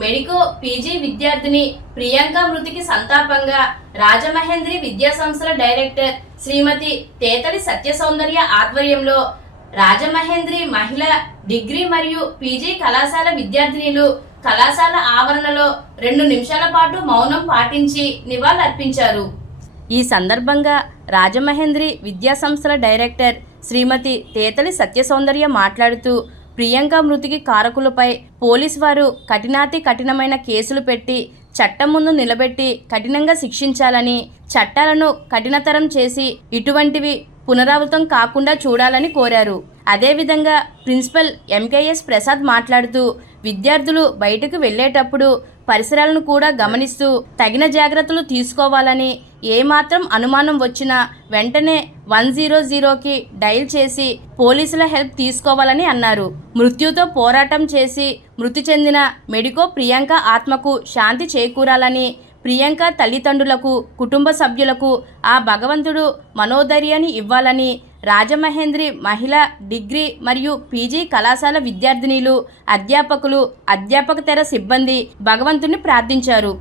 Medico PG విద్యార్థిని ప్రియాంక మృతికి సంతాపంగా రాజమహేంద్రి విద్యాసంస్థల డైరెక్టర్ శ్రీమతి తేతలి సత్యసౌందర్య ఆధ్వర్యంలో రాజమహేంద్రి మహిళా డిగ్రీ మరియు పీజీ కళాశాల విద్యార్థినులు కళాశాల ఆవరణలో 2 నిమిషాల పాటు మౌనం పాటించి నివాళులర్పించారు. ఈ సందర్భంగా రాజమహేంద్రి విద్యాసంస్థల డైరెక్టర్ శ్రీమతి తేతలి సత్యసౌందర్య మాట్లాడుతూ ప్రియాంక మృతికి కారకులపై పోలీసు వారు కఠినమైన కేసులు పెట్టి చట్టం ముందు నిలబెట్టి కఠినంగా శిక్షించాలని, చట్టాలను కఠినతరం చేసి ఇటువంటివి పునరావృతం కాకుండా చూడాలని కోరారు. అదేవిధంగా ప్రిన్సిపల్ ఎంకేఎస్ ప్రసాద్ మాట్లాడుతూ విద్యార్థులు బయటకు వెళ్ళేటప్పుడు పరిసరాలను కూడా గమనిస్తూ తగిన జాగ్రత్తలు తీసుకోవాలని, ఏమాత్రం అనుమానం వచ్చినా వెంటనే 100కి డయల్ చేసి పోలీసుల హెల్ప్ తీసుకోవాలని అన్నారు. మృత్యుతో పోరాటం చేసి మృతి చెందిన మెడికో ప్రియాంక ఆత్మకు శాంతి చేకూరాలని, ప్రియాంక తల్లిదండ్రులకు, కుటుంబ సభ్యులకు ఆ భగవంతుడు మనోధైర్యాన్ని ఇవ్వాలని రాజమహేంద్రి మహిళా డిగ్రీ మరియు పీజీ కళాశాల విద్యార్థినులు, అధ్యాపకులు, అధ్యాపకేతర సిబ్బంది భగవంతుని ప్రార్థించారు.